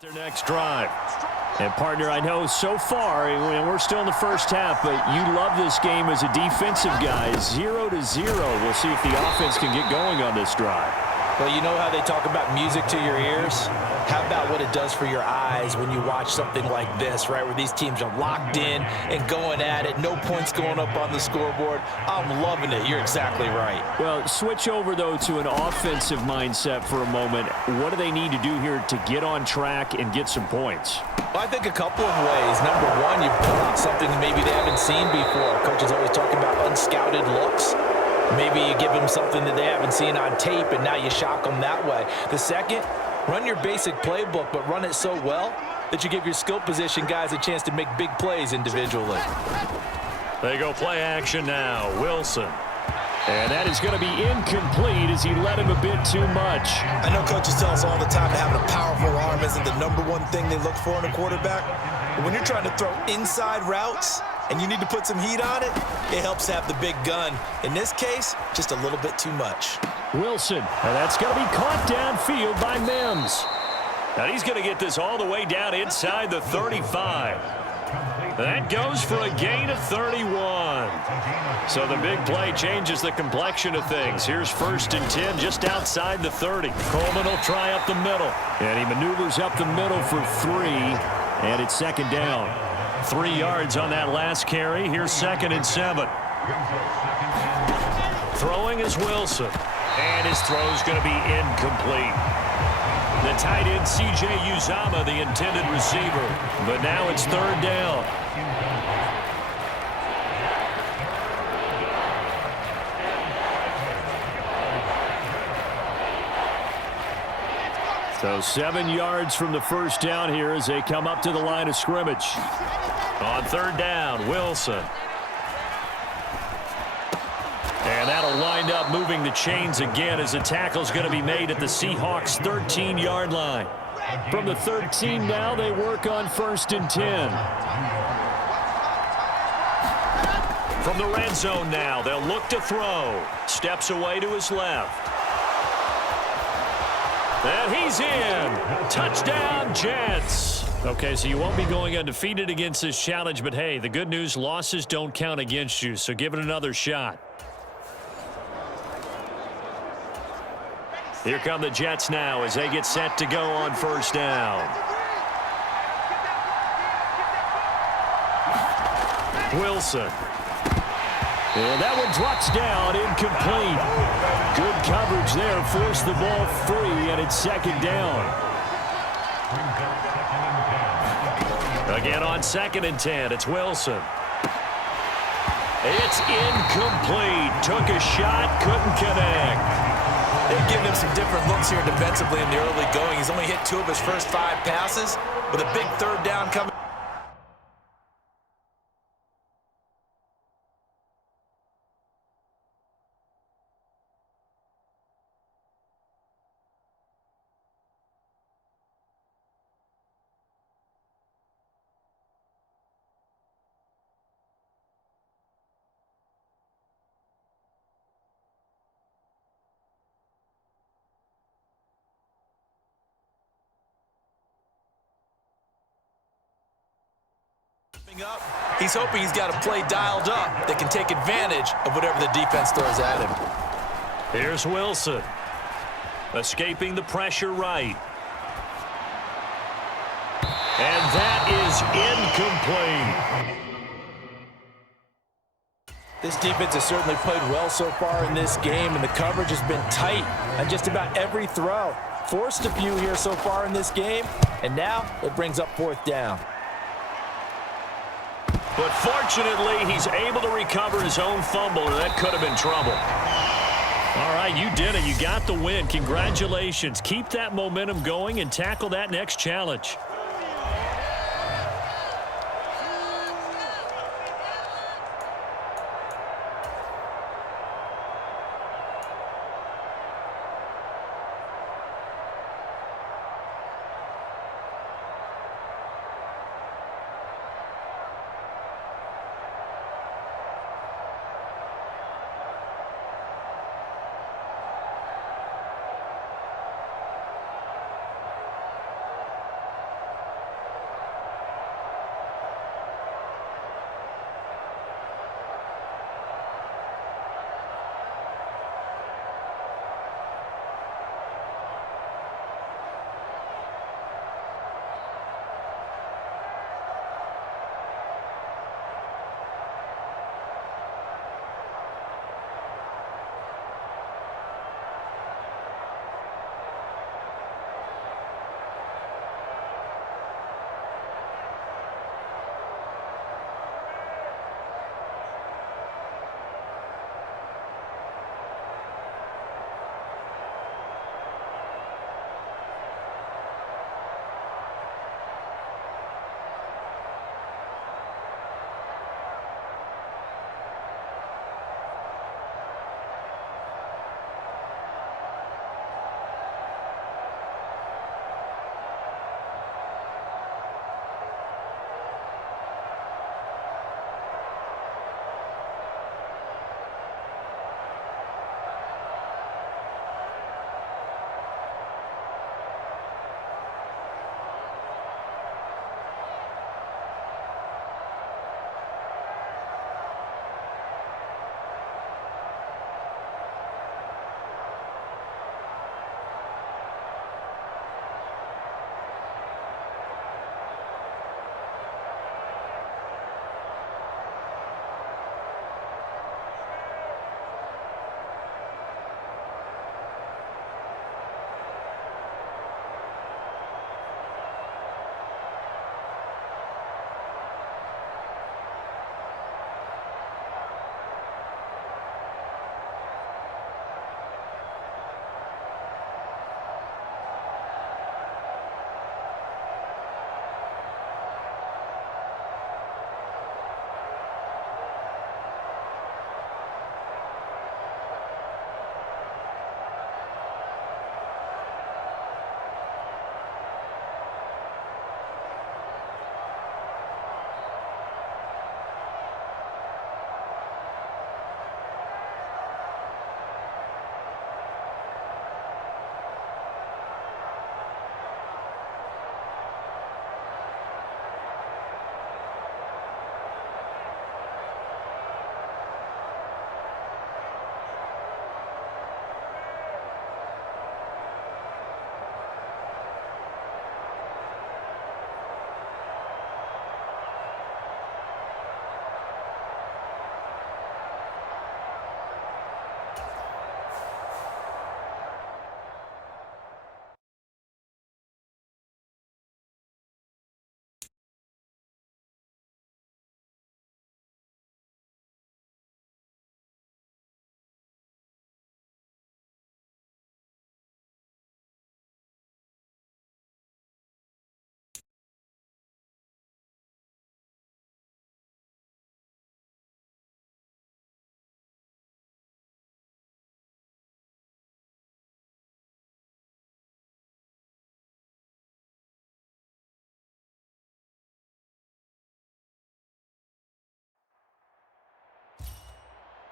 Their next drive. And, partner, I know so far, and we're still in the first half, but you love this game as a defensive guy. 0-0. We'll see if the offense can get going on this drive. Well, you know how they talk about music to your ears? How about what it does for your eyes when you watch something like this, right, where these teams are locked in and going at it, no points going up on the scoreboard? I'm loving it. You're exactly right. Well, switch over, though, to an offensive mindset for a moment. What do they need to do here to get on track and get some points? Well, I think a couple of ways. Number one, you pull out something maybe they haven't seen before. Coach is always talking about unscouted looks. Maybe you give them something that they haven't seen on tape, and now you shock them that way. The second, run your basic playbook, but run it so well that you give your skill position guys a chance to make big plays individually. They go play action now. Wilson. And that is going to be incomplete as he led him a bit too much. I know coaches tell us all the time that having a powerful arm isn't the number one thing they look for in a quarterback. But when you're trying to throw inside routes and you need to put some heat on it, it helps to have the big gun. In this case, just a little bit too much. Wilson, and that's going to be caught downfield by Mims. Now he's going to get this all the way down inside the 35. That goes for a gain of 31. So the big play changes the complexion of things. Here's 1st and 10 just outside the 30. Coleman will try up the middle. And he maneuvers up the middle for 3. And it's 2nd down. 3 yards on that last carry. Here's 2nd and 7. Throwing is Wilson. And his throw's going to be incomplete. The tight end, C.J. Uzomah, the intended receiver. But now it's 3rd down. So 7 yards from the first down here as they come up to the line of scrimmage. On 3rd down, Wilson. And that'll wind up moving the chains again as the tackle's going to be made at the Seahawks' 13-yard line. From the 13 now, they work on 1st and 10. From the red zone now, they'll look to throw. Steps away to his left. And he's in. Touchdown, Jets. Okay, so you won't be going undefeated against this challenge, but hey, the good news, losses don't count against you, so give it another shot. Here come the Jets now as they get set to go on 1st down. Wilson. And that one drops down, incomplete. Good coverage there, forced the ball free, and it's 2nd down. Again on 2nd and 10, it's Wilson. It's incomplete. Took a shot, couldn't connect. They've given him some different looks here defensively in the early going. He's only hit 2 of his first 5 passes with a big 3rd down coming. Up. He's hoping he's got a play dialed up that can take advantage of whatever the defense throws at him. Here's Wilson. Escaping the pressure right. And that is incomplete. This defense has certainly played well so far in this game, and the coverage has been tight on just about every throw. Forced a few here so far in this game, and now it brings up 4th down. But fortunately, he's able to recover his own fumble, and that could have been trouble. All right, you did it. You got the win. Congratulations. Keep that momentum going and tackle that next challenge.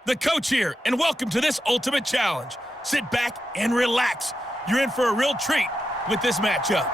the coach here, and welcome to this ultimate challenge. Sit back and relax. You're in for a real treat with this matchup.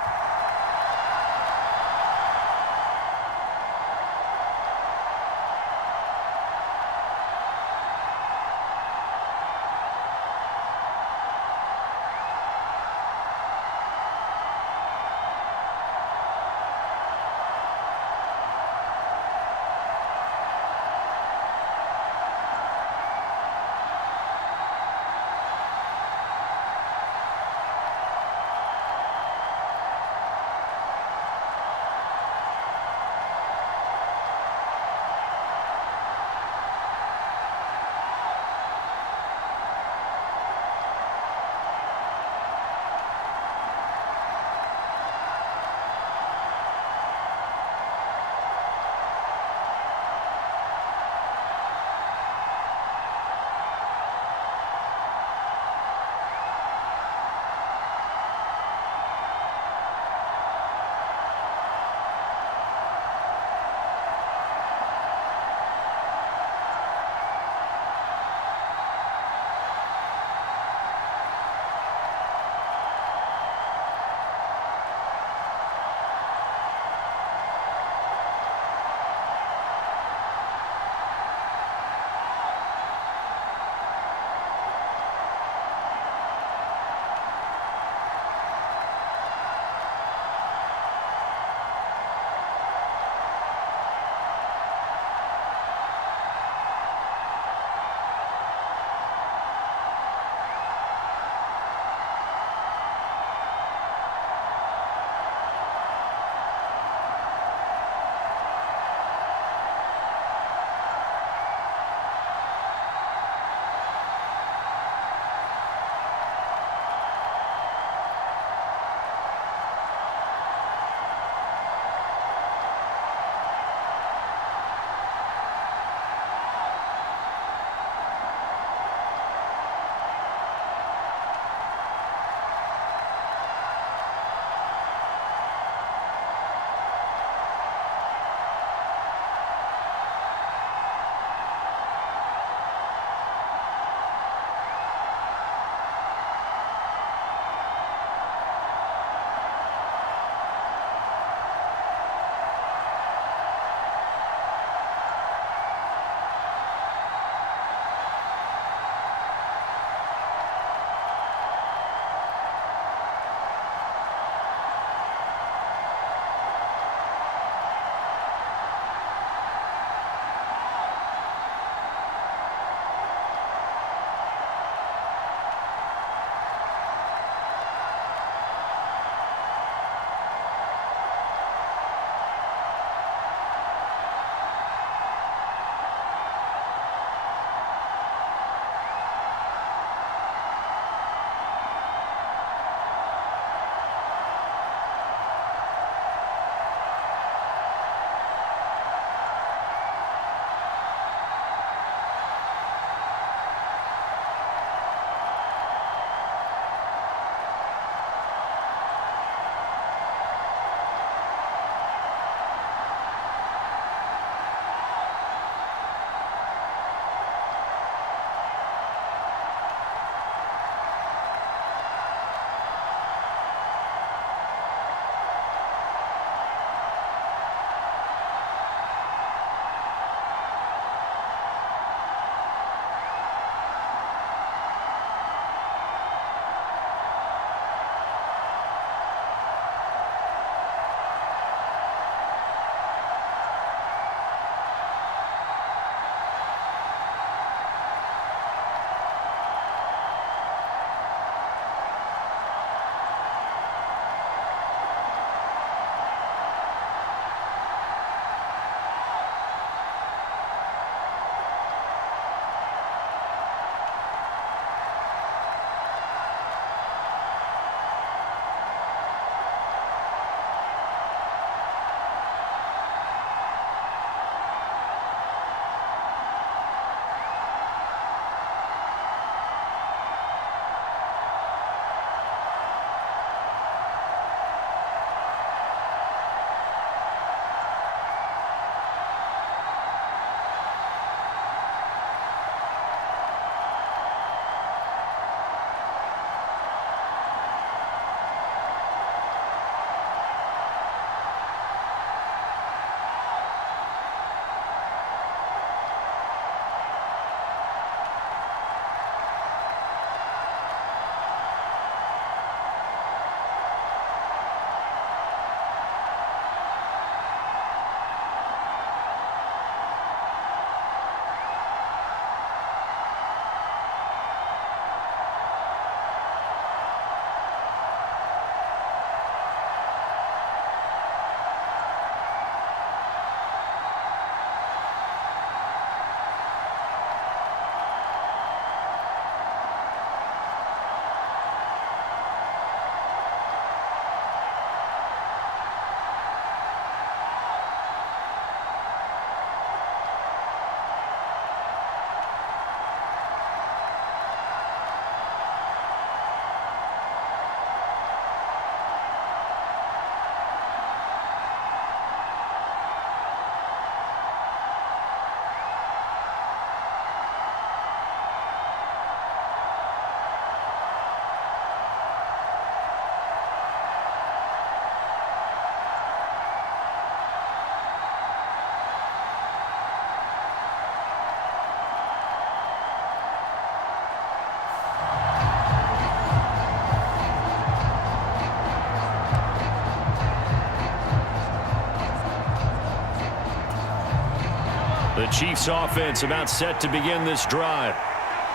The Chiefs offense about set to begin this drive.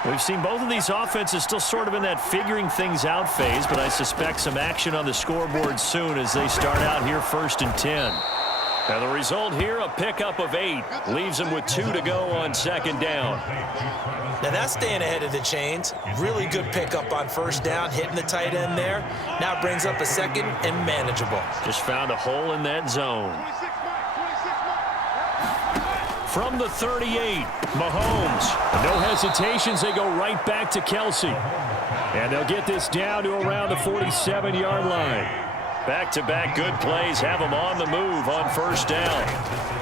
We've seen both of these offenses still sort of in that figuring things out phase, but I suspect some action on the scoreboard soon as they start out here 1st and 10. Now the result here, a pickup of 8. Leaves them with 2 to go on 2nd down. Now that's staying ahead of the chains. Really good pickup on 1st down, hitting the tight end there. Now it brings up a 2nd and manageable. Just found a hole in that zone. From the 38, Mahomes. No hesitations, they go right back to Kelsey. And they'll get this down to around the 47-yard line. Back-to-back good plays have them on the move on 1st down.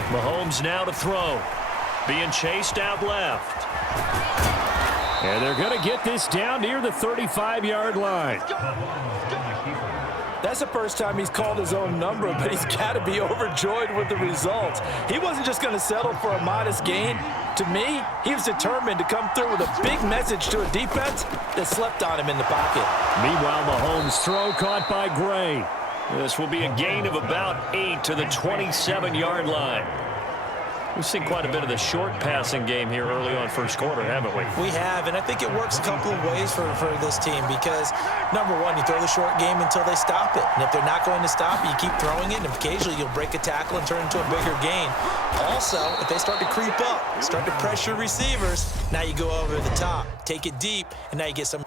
Mahomes now to throw. Being chased out left. And they're going to get this down near the 35-yard line. That's the first time he's called his own number, but he's got to be overjoyed with the results. He wasn't just going to settle for a modest gain. To me, he was determined to come through with a big message to a defense that slept on him in the pocket. Meanwhile, Mahomes' throw caught by Gray. This will be a gain of about 8 to the 27-yard line. We've seen quite a bit of the short passing game here early on 1st quarter, haven't we? We have, and I think it works a couple of ways for this team because, number one, you throw the short game until they stop it. And if they're not going to stop it, you keep throwing it, and occasionally you'll break a tackle and turn it into a bigger gain. Also, if they start to creep up, start to pressure receivers, now you go over the top, take it deep, and now you get some.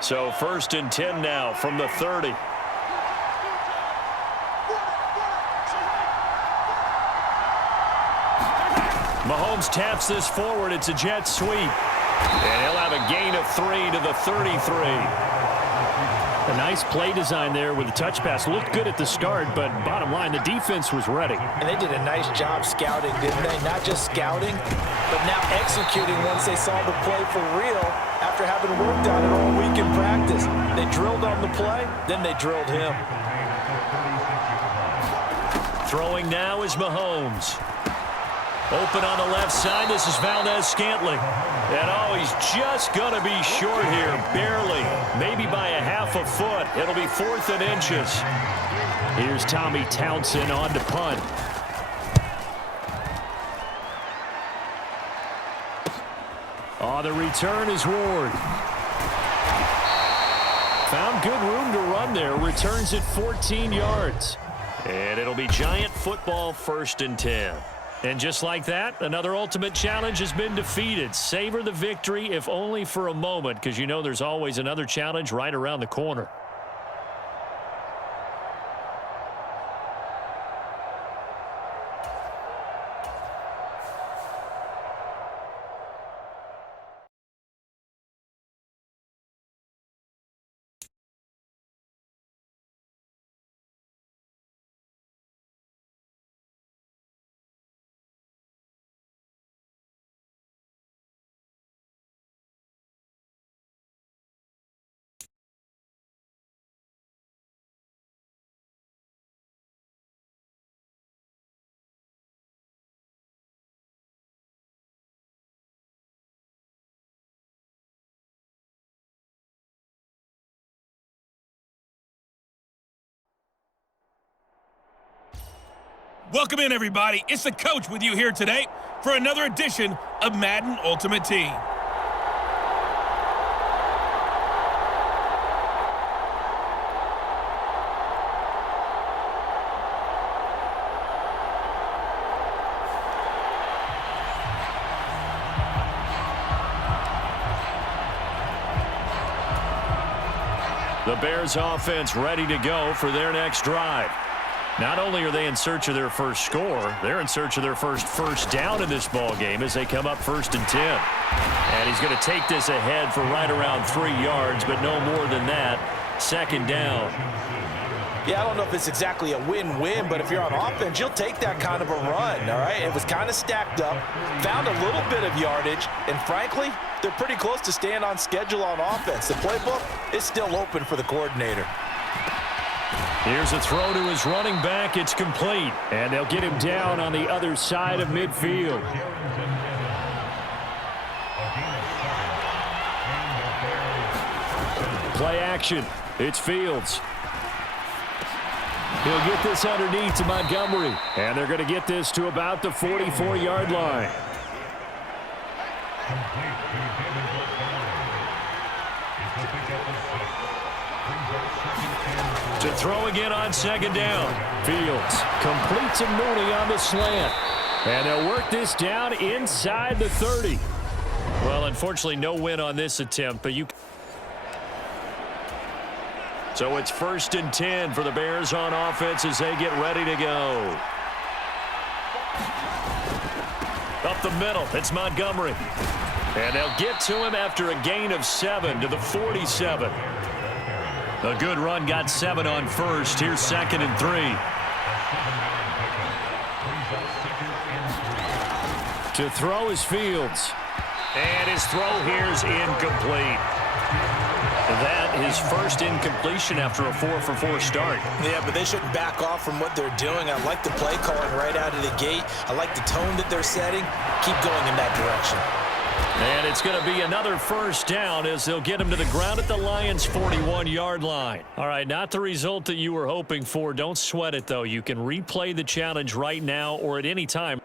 So 1st and 10 now from the 30. Mahomes taps this forward. It's a jet sweep. And he'll have a gain of 3 to the 33. A nice play design there with the touch pass. Looked good at the start, but bottom line, the defense was ready. And they did a nice job scouting, didn't they? Not just scouting, but now executing once they saw the play for real after having worked on it all week in practice. They drilled on the play, then they drilled him. Throwing now is Mahomes. Open on the left side. This is Valdez-Scantling. And, oh, he's just going to be short here. Barely. Maybe by a half a foot. It'll be 4th and inches. Here's Tommy Townsend on to punt. Oh, the return is Ward. Found good room to run there. Returns at 14 yards. And it'll be Giant football 1st and 10. And just like that, another ultimate challenge has been defeated. Savor the victory, if only for a moment, because you know there's always another challenge right around the corner. Welcome in, everybody. It's the coach with you here today for another edition of Madden Ultimate Team. The Bears offense ready to go for their next drive. Not only are they in search of their first score, they're in search of their first down in this ball game as they come up 1st and 10. And he's going to take this ahead for right around 3 yards, but no more than that. 2nd down. Yeah, I don't know if it's exactly a win-win, but if you're on offense, you'll take that kind of a run, all right? It was kind of stacked up, found a little bit of yardage, and frankly, they're pretty close to staying on schedule on offense. The playbook is still open for the coordinator. Here's a throw to his running back. It's complete. And they'll get him down on the other side of midfield. Play action. It's Fields. He'll get this underneath to Montgomery. And they're going to get this to about the 44-yard line. To throw again on second down. Fields completes to Mooney on the slant. And they'll work this down inside the 30. Well, unfortunately, no win on this attempt, but So it's 1st and 10 for the Bears on offense as they get ready to go. Up the middle, it's Montgomery. And they'll get to him after a gain of 7 to the 47. A good run, got 7 on first. Here's 2nd and 3. To throw is Fields. And his throw here is incomplete. That is first incompletion after a 4-for-4 start. Yeah, but they shouldn't back off from what they're doing. I like the play calling right out of the gate. I like the tone that they're setting. Keep going in that direction. And it's going to be another first down as they'll get him to the ground at the Lions' 41-yard line. All right, not the result that you were hoping for. Don't sweat it, though. You can replay the challenge right now or at any time.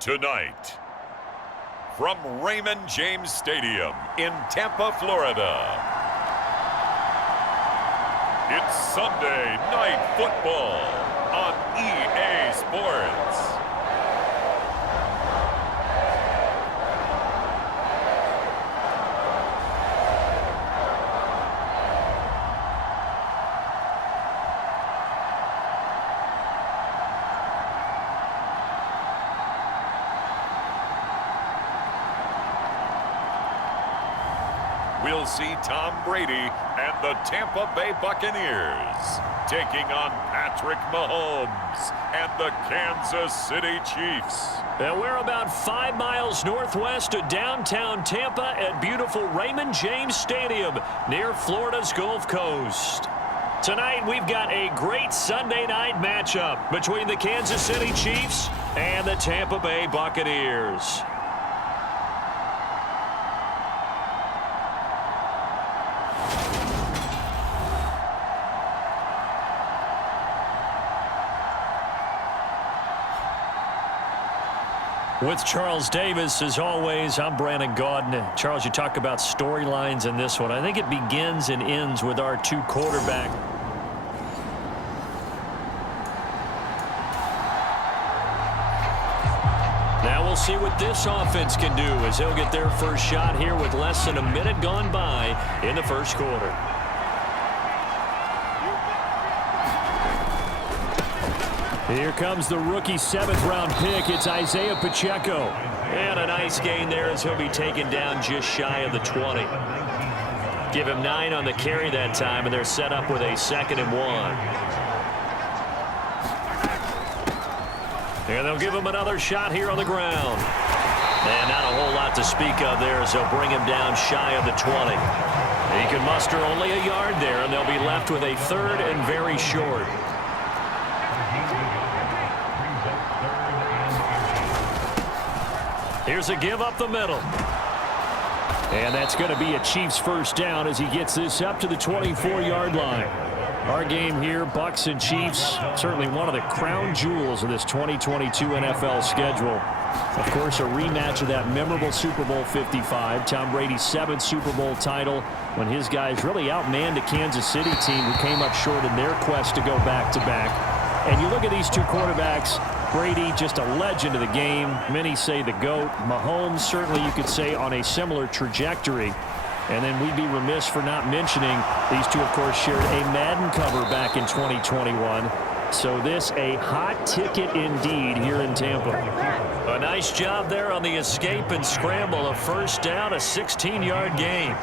Tonight, from Raymond James Stadium in Tampa, Florida, it's Sunday Night Football on EA Sports. We'll see Tom Brady and the Tampa Bay Buccaneers taking on Patrick Mahomes and the Kansas City Chiefs. And we're about 5 miles northwest of downtown Tampa at beautiful Raymond James Stadium near Florida's Gulf Coast. Tonight, we've got a great Sunday night matchup between the Kansas City Chiefs and the Tampa Bay Buccaneers. With Charles Davis, as always, I'm Brandon Gaudin. Charles, you talk about storylines in this one. I think it begins and ends with our two quarterbacks. Now we'll see what this offense can do as they'll get their first shot here with less than a minute gone by in the first quarter. Here comes the rookie 7th-round pick. It's Isaiah Pacheco. And a nice gain there as he'll be taken down just shy of the 20. Give him 9 on the carry that time, and they're set up with a 2nd and 1. And they'll give him another shot here on the ground. And not a whole lot to speak of there as they'll bring him down shy of the 20. He can muster only a yard there, and they'll be left with a 3rd and very short. Here's a give up the middle. And that's going to be a Chiefs first down as he gets this up to the 24-yard line. Our game here, Bucs and Chiefs, certainly one of the crown jewels of this 2022 NFL schedule. Of course, a rematch of that memorable Super Bowl 55, Tom Brady's 7th Super Bowl title, when his guys really outmanned a Kansas City team who came up short in their quest to go back-to-back. And you look at these two quarterbacks, Brady, just a legend of the game. Many say the GOAT. Mahomes, certainly you could say on a similar trajectory. And then we'd be remiss for not mentioning these two, of course, shared a Madden cover back in 2021. So this a hot ticket indeed here in Tampa. A nice job there on the escape and scramble. A first down, a 16-yard gain.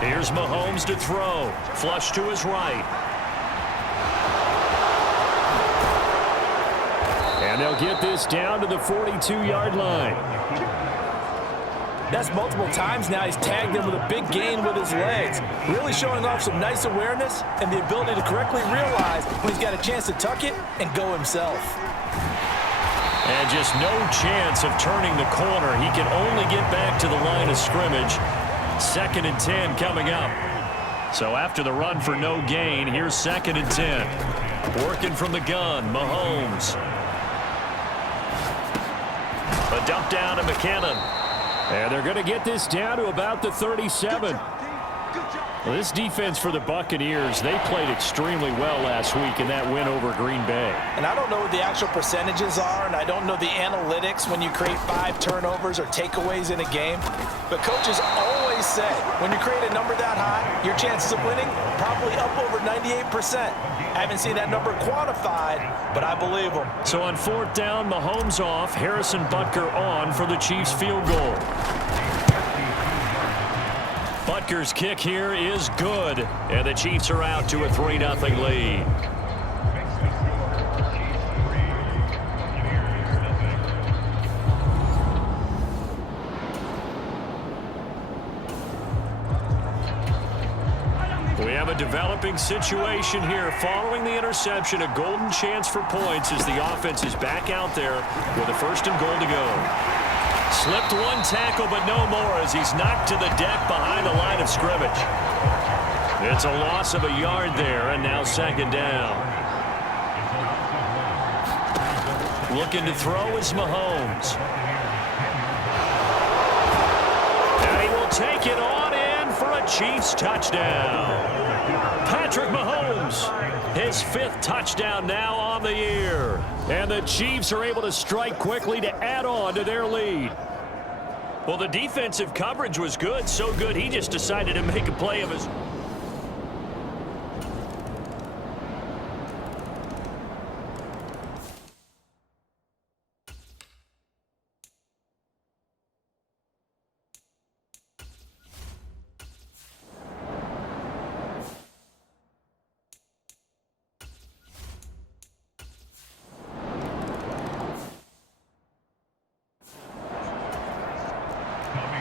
Here's Mahomes to throw. Flush to his right. And they'll get this down to the 42-yard line. That's multiple times now he's tagged him with a big gain with his legs. Really showing off some nice awareness and the ability to correctly realize when he's got a chance to tuck it and go himself. And just no chance of turning the corner. He can only get back to the line of scrimmage. 2nd and 10 coming up. So after the run for no gain, here's 2nd and 10. Working from the gun, Mahomes. A dump down to McKinnon. And they're going to get this down to about the 37. Well, this defense for the Buccaneers, they played extremely well last week in that win over Green Bay. And I don't know what the actual percentages are, and I don't know the analytics when you create 5 turnovers or takeaways in a game. But coaches always say, when you create a number that high, your chances of winning probably up over 98%. I haven't seen that number quantified, but I believe them. So on 4th down, Mahomes off, Harrison Butker on for the Chiefs field goal. Butker's kick here is good, and the Chiefs are out to a 3-0 lead. We have a developing situation here. Following the interception, a golden chance for points as the offense is back out there with a 1st and goal to go. Slipped one tackle, but no more as he's knocked to the deck behind the line of scrimmage. It's a loss of a yard there, and now 2nd down. Looking to throw is Mahomes. And he will take it on in for a Chiefs touchdown. Patrick Mahomes, his 5th touchdown now on the year. And the Chiefs are able to strike quickly to add on to their lead. Well, the defensive coverage was good, so good he just decided to make a play of his.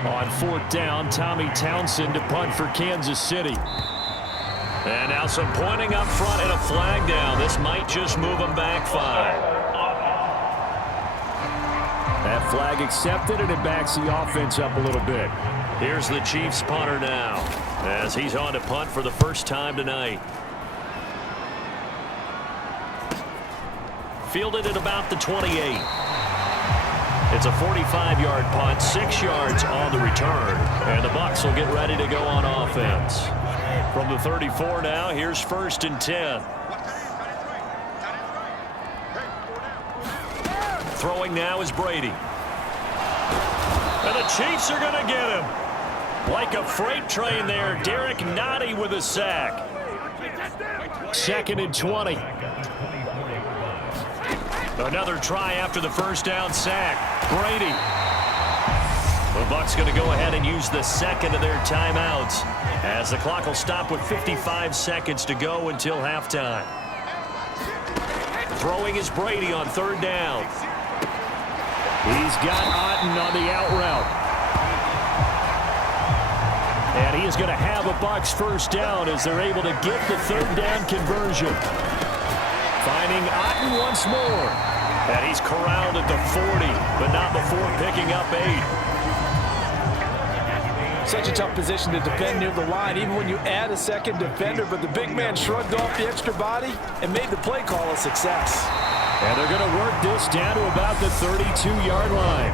On 4th down, Tommy Townsend to punt for Kansas City. And now some pointing up front and a flag down. This might just move them back 5. That flag accepted, and it backs the offense up a little bit. Here's the Chiefs punter now, as he's on to punt for the first time tonight. Fielded at about the 28. It's a 45-yard punt, 6 yards on the return, and the Bucs will get ready to go on offense. From the 34 now, here's 1st and 10. Throwing now is Brady. And the Chiefs are going to get him. Like a freight train there, Derek Nottie with a sack. 2nd and 20. Another try after the first down sack. Brady. The Bucs going to go ahead and use the second of their timeouts, as the clock will stop with 55 seconds to go until halftime. Throwing is Brady on 3rd down. He's got Otten on the out route. And he is going to have a Bucs first down as they're able to get the 3rd down conversion. Finding Otten once more. And he's corralled at the 40, but not before picking up 8. Such a tough position to defend near the line, even when you add a second defender, but the big man shrugged off the extra body and made the play call a success. And they're going to work this down to about the 32-yard line.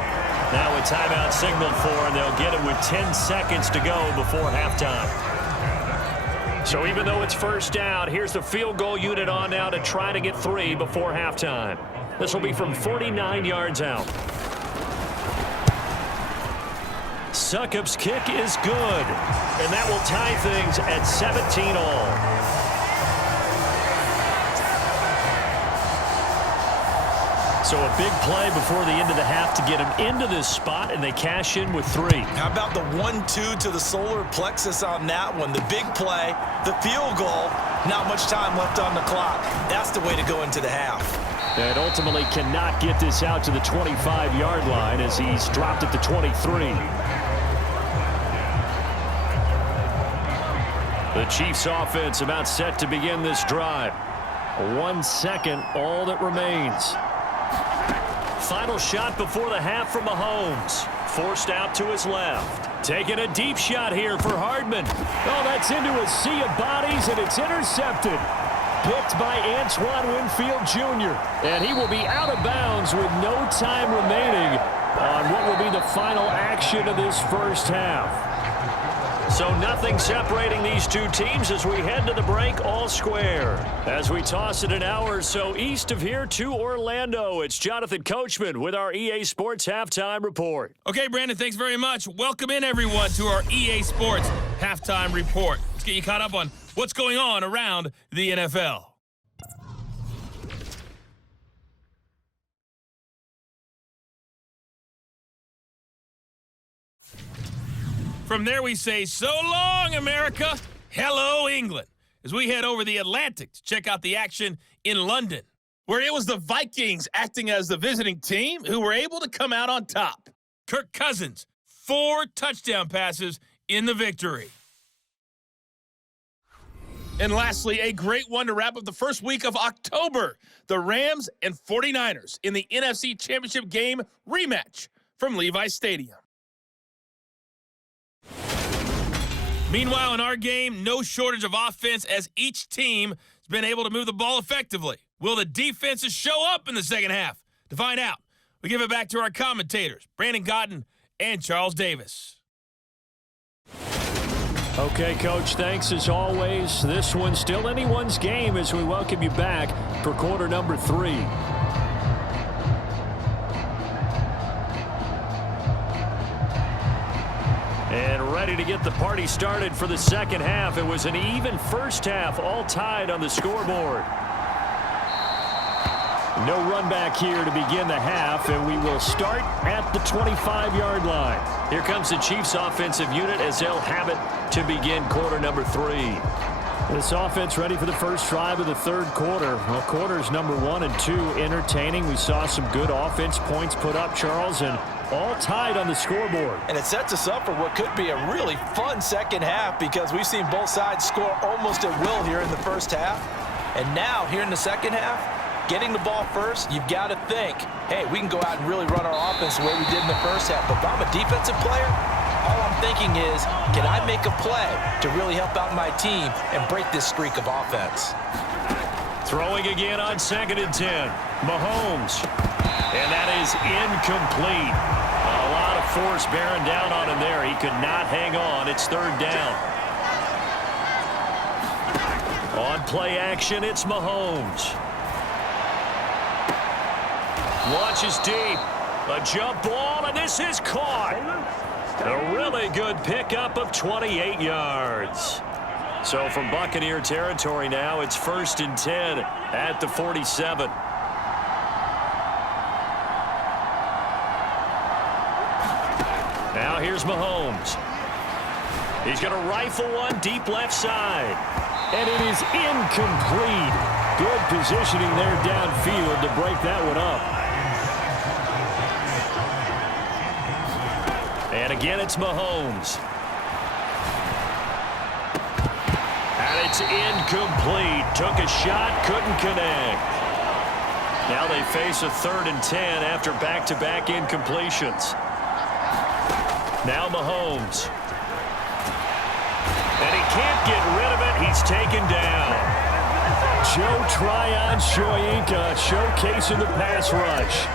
Now a timeout signaled for, and they'll get it with 10 seconds to go before halftime. So even though it's first down, here's the field goal unit on now to try to get 3 before halftime. This will be from 49 yards out. Succop's kick is good, and that will tie things at 17 all. So a big play before the end of the half to get him into this spot, and they cash in with 3. How about the 1-2 to the solar plexus on that one? The big play, the field goal, not much time left on the clock. That's the way to go into the half. And ultimately cannot get this out to the 25-yard line as he's dropped at the 23. The Chiefs offense about set to begin this drive. 1 second, all that remains. Final shot before the half from Mahomes. Forced out to his left. Taking a deep shot here for Hardman. Oh, that's into a sea of bodies, and it's intercepted. Picked by Antoine Winfield Jr. And he will be out of bounds with no time remaining on what will be the final action of this first half. So nothing separating these two teams as we head to the break all square. As we toss it an hour or so east of here to Orlando, it's Jonathan Coachman with our EA Sports Halftime Report. Okay, Brandon, thanks very much. Welcome in, everyone, to our EA Sports Halftime Report. Let's get you caught up on what's going on around the NFL. From there we say, so long, America. Hello, England. As we head over the Atlantic to check out the action in London, where it was the Vikings acting as the visiting team who were able to come out on top. Kirk Cousins, 4 touchdown passes in the victory. And lastly, a great one to wrap up the first week of October. The Rams and 49ers in the NFC Championship game rematch from Levi's Stadium. Meanwhile, in our game, no shortage of offense as each team has been able to move the ball effectively. Will the defenses show up in the second half? To find out, we give it back to our commentators, Brandon Cotton and Charles Davis. Okay, Coach, thanks as always. This one's still anyone's game as we welcome you back for quarter number 3. And ready to get the party started for the second half. It was an even first half, all tied on the scoreboard. No run back here to begin the half, and we will start at the 25-yard line. Here comes the Chiefs offensive unit as they'll have it to begin quarter number 3. This offense ready for the first drive of the third quarter. Well, quarters number 1 and 2 entertaining. We saw some good offense points put up, Charles, and all tied on the scoreboard. And it sets us up for what could be a really fun second half because we've seen both sides score almost at will here in the first half. And now, here in the second half, getting the ball first, you've got to think, hey, we can go out and really run our offense the way we did in the first half. But if I'm a defensive player, all I'm thinking is, can I make a play to really help out my team and break this streak of offense? Throwing again on 2nd and 10. Mahomes. And that is incomplete. A lot of force bearing down on him there. He could not hang on. It's 3rd down. On play action, it's Mahomes. Launches deep. A jump ball, and this is caught. A really good pickup of 28 yards. So from Buccaneer territory now, it's 1st and 10 at the 47. Now here's Mahomes. He's going to rifle one deep left side. And it is incomplete. Good positioning there downfield to break that one up. And again, it's Mahomes. And it's incomplete. Took a shot, couldn't connect. Now they face a 3rd and 10 after back-to-back incompletions. Now Mahomes. And he can't get rid of it. He's taken down. Joe Tryon-Shoyinka showcasing the pass rush.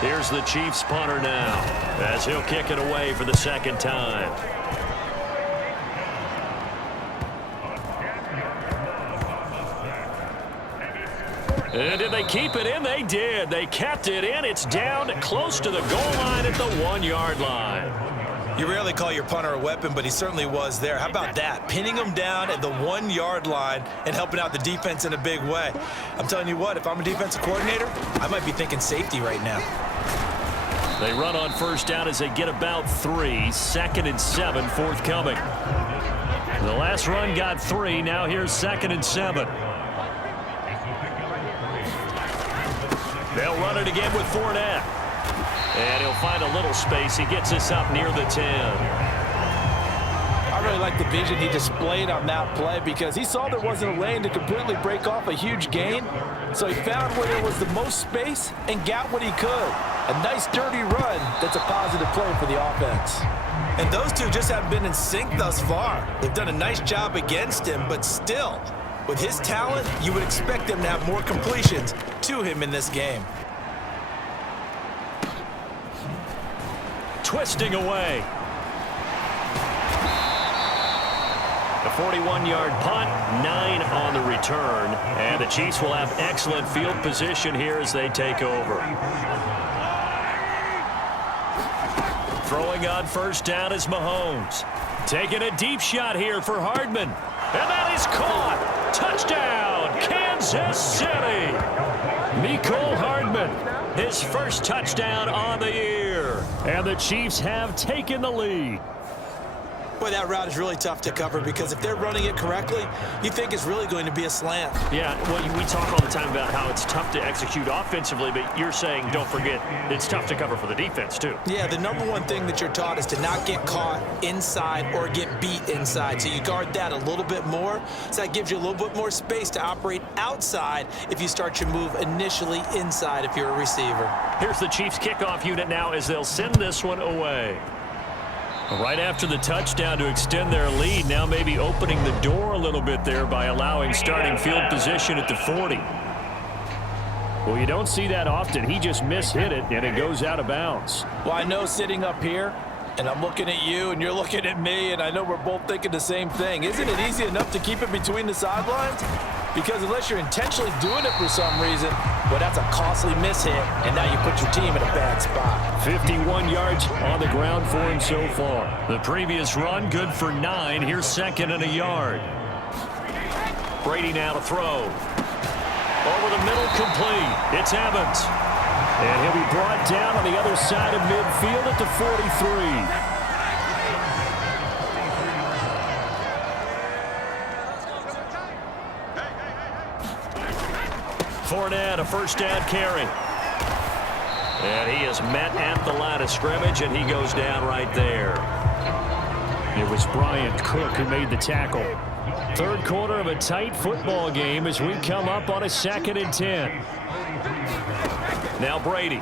Here's the Chiefs punter now as he'll kick it away for the 2nd time. And did they keep it in? They did. They kept it in. It's down close to the goal line at the 1-yard line. You rarely call your punter a weapon, but he certainly was there. How about that? Pinning him down at the 1-yard line and helping out the defense in a big way. I'm telling you what, if I'm a defensive coordinator, I might be thinking safety right now. They run on 1st down as they get about 3. 2nd and 7 forthcoming. The last run got 3. Now here's 2nd and 7. They'll run it again with Fournette. And he'll find a little space. He gets us up near the 10. I really like the vision he displayed on that play because he saw there wasn't a lane to completely break off a huge gain. So he found where there was the most space and got what he could. A nice dirty run that's a positive play for the offense. And those two just haven't been in sync thus far. They've done a nice job against him, but still, with his talent, you would expect them to have more completions to him in this game. Twisting away. The 41-yard punt, 9 on the return. And the Chiefs will have excellent field position here as they take over. Throwing on 1st down is Mahomes. Taking a deep shot here for Hardman. And that is caught. Touchdown, Kansas City. Mecole Hardman, his first touchdown on the year. And the Chiefs have taken the lead. Boy, that route is really tough to cover because if they're running it correctly, you think it's really going to be a slant. Yeah, well, we talk all the time about how it's tough to execute offensively, but you're saying, don't forget, it's tough to cover for the defense, too. Yeah, the number one thing that you're taught is to not get caught inside or get beat inside. So you guard that a little bit more. So that gives you a little bit more space to operate outside if you start your move initially inside if you're a receiver. Here's the Chiefs kickoff unit now as they'll send this one away. Right after the touchdown to extend their lead, now maybe opening the door a little bit there by allowing starting field position at the 40. Well, you don't see that often. He just mishit it, and it goes out of bounds. Well, I know sitting up here, and I'm looking at you, and you're looking at me, and I know we're both thinking the same thing. Isn't it easy enough to keep it between the sidelines? Because unless you're intentionally doing it for some reason, well, that's a costly mishit, and now you put your team in a bad spot. 51 yards on the ground for him so far. The previous run, good for 9. Here's 2nd and a yard. Brady now to throw. Over the middle, complete. It's Evans. And he'll be brought down on the other side of midfield at the 43. Fournette, a 1st down carry. And he is met at the line of scrimmage, and he goes down right there. It was Bryant Cook who made the tackle. Third quarter of a tight football game as we come up on a 2nd and 10. Now Brady.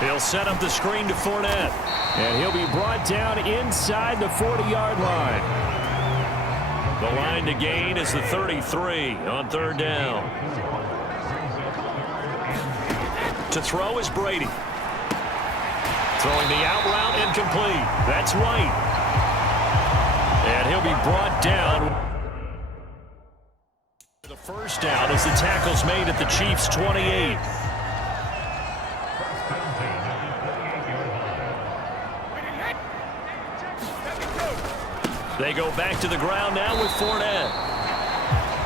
He'll set up the screen to Fournette. And he'll be brought down inside the 40-yard line. The line to gain is the 33 on 3rd down. To throw is Brady. Throwing the out route incomplete. That's White. And he'll be brought down. The first down as the tackle's made at the Chiefs' 28. They go back to the ground now with Fournette.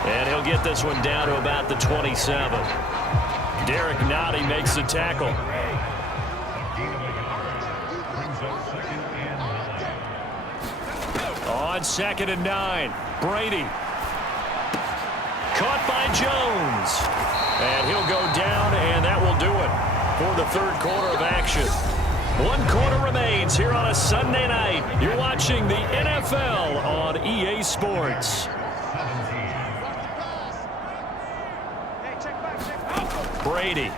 And he'll get this one down to about the 27. Derek Nottie makes the tackle. On 2nd and 9, Brady. Caught by Jones. And he'll go down, and that will do it for the 3rd quarter of action. 1 quarter remains here on a Sunday night. You're watching the NFL on EA Sports. Brady.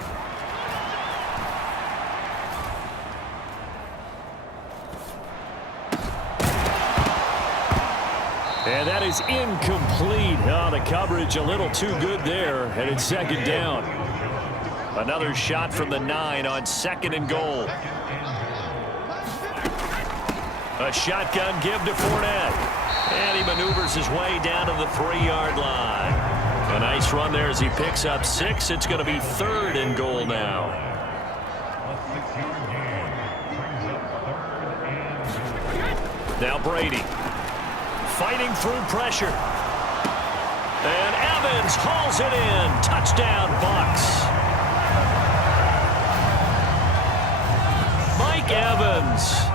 And that is incomplete. Oh, the coverage a little too good there, and it's 2nd down. Another shot from the 9 on 2nd and goal. A shotgun give to Fournette. And he maneuvers his way down to the 3-yard line. A nice run there as he picks up 6. It's going to be 3rd and goal now. Now Brady. Fighting through pressure. And Evans hauls it in. Touchdown, Bucs. Mike Evans.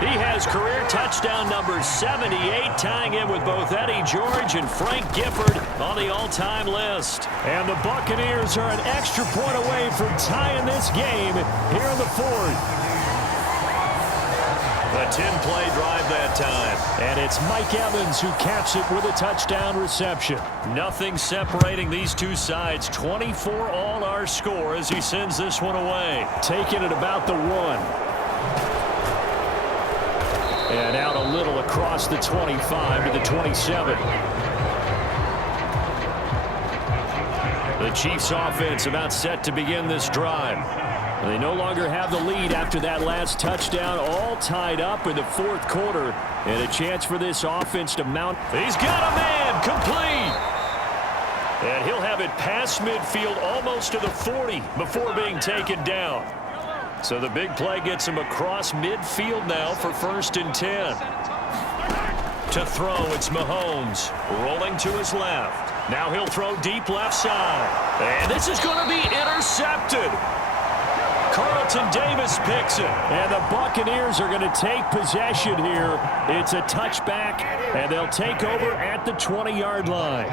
He has career touchdown number 78, tying in with both Eddie George and Frank Gifford on the all-time list. And the Buccaneers are an extra point away from tying this game here in the 4th. A 10-play drive that time. And it's Mike Evans who caps it with a touchdown reception. Nothing separating these two sides. 24 all our score as he sends this one away. Taking it about the 1. And out a little across the 25 to the 27. The Chiefs offense about set to begin this drive. They no longer have the lead after that last touchdown, all tied up in the 4th quarter. And a chance for this offense to mount. He's got a man, complete. And he'll have it past midfield almost to the 40 before being taken down. So the big play gets him across midfield now for 1st and 10. To throw, it's Mahomes rolling to his left. Now he'll throw deep left side. And this is going to be intercepted. Carlton Davis picks it. And the Buccaneers are going to take possession here. It's a touchback, and they'll take over at the 20-yard line.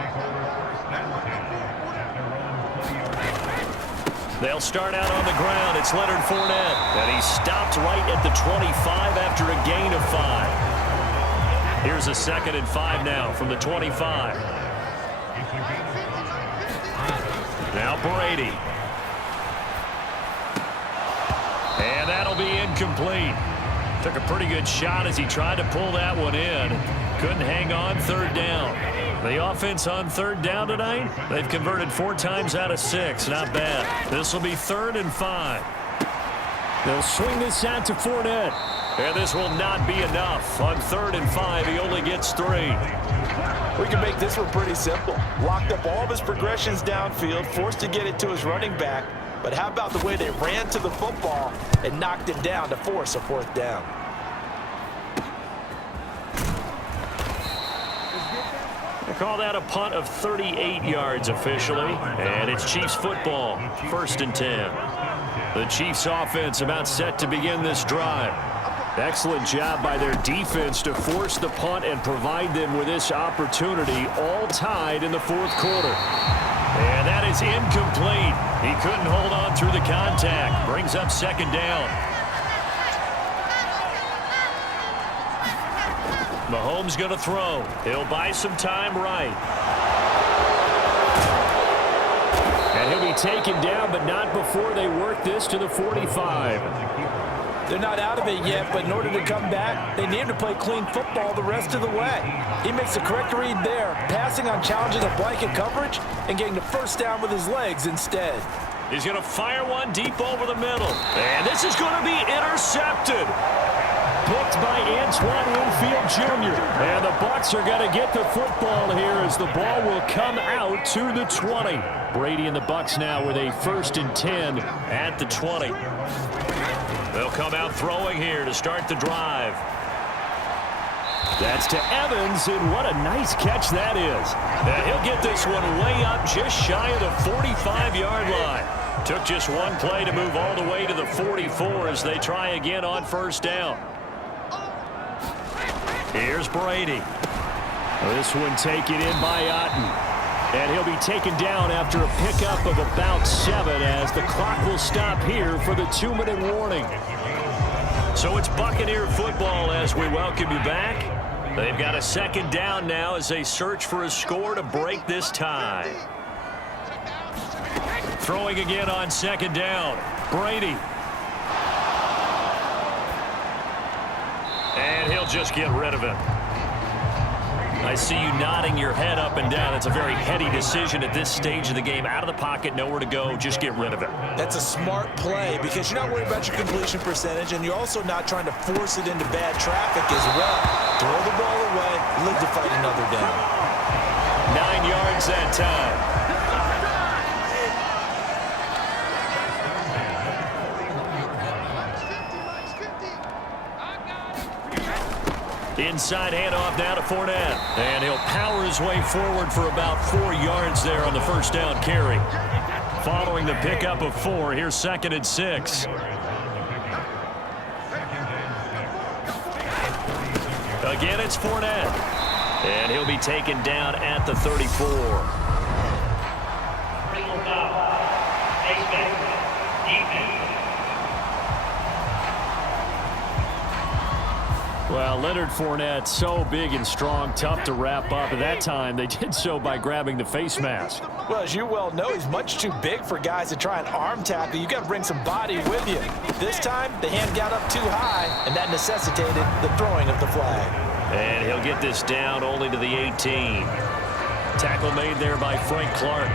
They'll start out on the ground. It's Leonard Fournette. And he stopped right at the 25 after a gain of 5. Here's a 2nd and 5 now from the 25. Now Brady. And that'll be incomplete. Took a pretty good shot as he tried to pull that one in. Couldn't hang on 3rd down. The offense on 3rd down tonight, they've converted 4 times out of 6. Not bad. This will be 3rd and 5. They'll swing this out to Fournette. And this will not be enough. On 3rd and 5, he only gets 3. We can make this one pretty simple. Locked up all of his progressions downfield, forced to get it to his running back. But how about the way they ran to the football and knocked him down to force a 4th down? They call that a punt of 38 yards officially. And it's Chiefs football, 1st and 10. The Chiefs offense about set to begin this drive. Excellent job by their defense to force the punt and provide them with this opportunity, all tied in the 4th quarter. And that is incomplete. He couldn't hold on through the contact. Brings up second down. Mahomes going to throw. He'll buy some time right. And he'll be taken down, but not before they work this to the 45. They're not out of it yet, but in order to come back, they need him to play clean football the rest of the way. He makes the correct read there, passing on challenges of blanket coverage and getting the first down with his legs instead. He's going to fire one deep over the middle. And this is going to be intercepted. Picked by Antoine Winfield Jr. And the Bucs are going to get the football here as the ball will come out to the 20. Brady and the Bucs now with a 1st and 10 at the 20. They'll come out throwing here to start the drive. That's to Evans, and what a nice catch that is. And he'll get this one way up just shy of the 45-yard line. Took just one play to move all the way to the 44 as they try again on first down. Here's Brady. This one taken in by Otten. And he'll be taken down after a pickup of about 7 as the clock will stop here for the 2-minute warning. So it's Buccaneer football as we welcome you back. They've got a second down now as they search for a score to break this tie. Throwing again on second down. Brady. And he'll just get rid of it. I see you nodding your head up and down. It's a very heady decision at this stage of the game. Out of the pocket, nowhere to go. Just get rid of it. That's a smart play because you're not worried about your completion percentage, and you're also not trying to force it into bad traffic as well. Throw the ball away, live to fight another down. 9 yards that time. Inside handoff now to Fournette. And he'll power his way forward for about 4 yards there on the first down carry. Following the pickup of 4, here's 2nd and 6. Again, it's Fournette. And he'll be taken down at the 34. Well, Leonard Fournette, so big and strong, tough to wrap up. At that time, they did so by grabbing the face mask. Well, as you well know, he's much too big for guys to try and arm tackle. You got to bring some body with you. This time, the hand got up too high, and that necessitated the throwing of the flag. And he'll get this down only to the 18. Tackle made there by Frank Clark.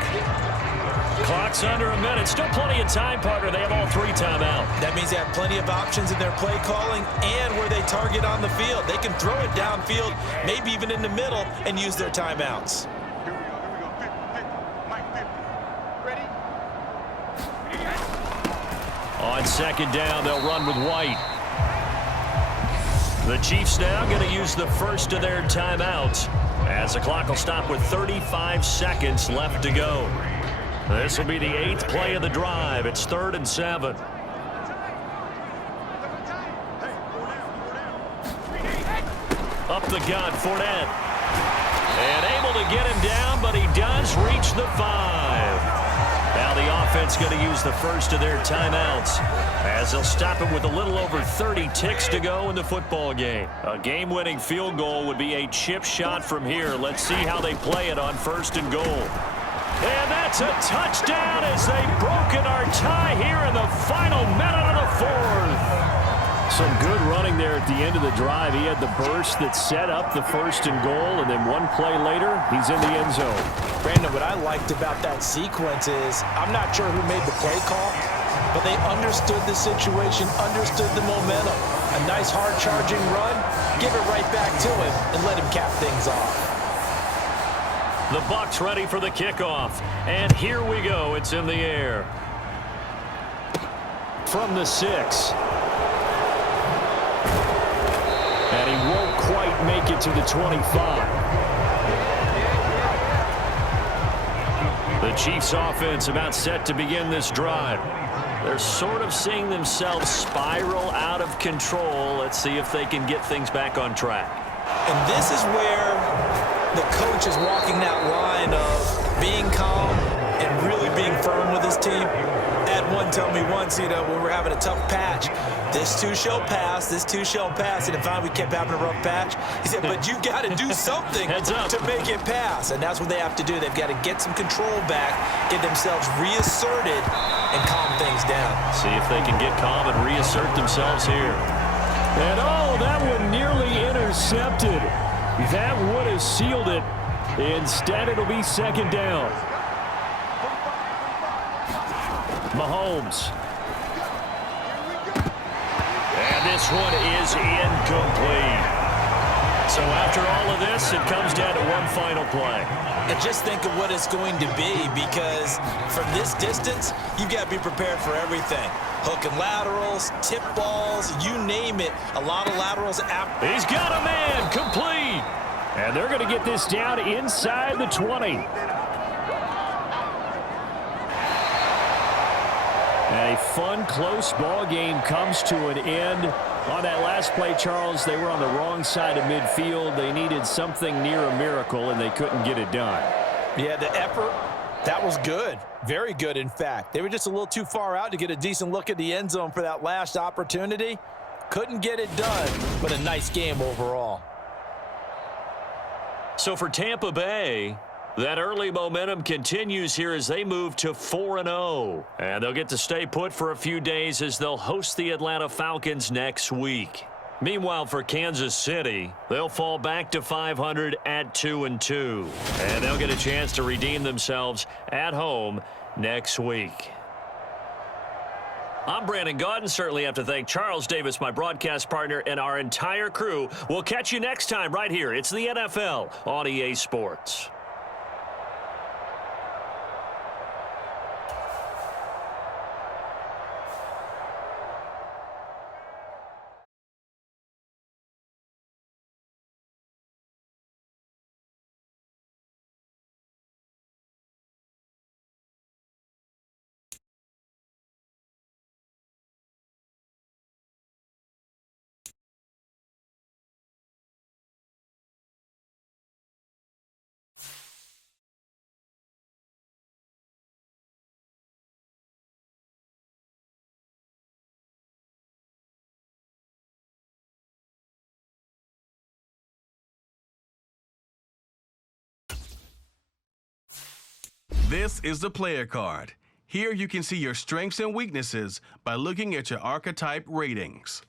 Clock's under a minute. Still plenty of time, partner. They have all 3 timeout. That means they have plenty of options in their play calling and where they target on the field. They can throw it downfield, maybe even in the middle, and use their timeouts. On second down, they'll run with White. The Chiefs now going to use the first of their timeouts as the clock will stop with 35 seconds left to go. This will be the 8th play of the drive. It's 3rd and 7. Up the gut, Fournette. And able to get him down, but he does reach the 5. Now the offense going to use the first of their timeouts as they'll stop it with a little over 30 ticks to go in the football game. A game-winning field goal would be a chip shot from here. Let's see how they play it on 1st and goal. And that's a touchdown as they've broken our tie here in the final minute of the 4th. Some good running there at the end of the drive. He had the burst that set up the 1st and goal, and then one play later, he's in the end zone. Brandon, what I liked about that sequence is I'm not sure who made the play call, but they understood the situation, understood the momentum. A nice hard-charging run, give it right back to him, and let him cap things off. The Bucs ready for the kickoff. And here we go. It's in the air. From the 6. And he won't quite make it to the 25. The Chiefs offense about set to begin this drive. They're sort of seeing themselves spiral out of control. Let's see if they can get things back on track. And this is where the coach is walking that line of being calm really being firm with his team. Had one tell me once, when we were having a tough patch, this too shall pass, this too shall pass. And finally we kept having a rough patch. He said, but you got to do something to make it pass. And that's what they have to do. They've got to get some control back, get themselves reasserted, and calm things down. See if they can get calm and reassert themselves here. And that one nearly intercepted. That would have sealed it. Instead, it'll be second down. Mahomes. And this one is incomplete. So after all of this, it comes down to one final play. And just think of what it's going to be, because from this distance, you've got to be prepared for everything. Hook and laterals, tip balls, you name it. A lot of laterals. He's got a man, complete. And they're going to get this down inside the 20. A fun, close ball game comes to an end. On that last play, Charles, they were on the wrong side of midfield. They needed something near a miracle, and they couldn't get it done. Yeah, the effort, that was good. Very good, in fact. They were just a little too far out to get a decent look at the end zone for that last opportunity. Couldn't get it done, but a nice game overall. So for Tampa Bay, that early momentum continues here as they move to 4-0. And they'll get to stay put for a few days as they'll host the Atlanta Falcons next week. Meanwhile, for Kansas City, they'll fall back to 500 at 2-2. And they'll get a chance to redeem themselves at home next week. I'm Brandon Gaudin. Certainly have to thank Charles Davis, my broadcast partner, and our entire crew. We'll catch you next time right here. It's the NFL on EA Sports. This is the player card. Here you can see your strengths and weaknesses by looking at your archetype ratings.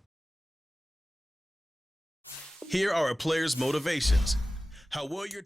Here are a player's motivations. How well your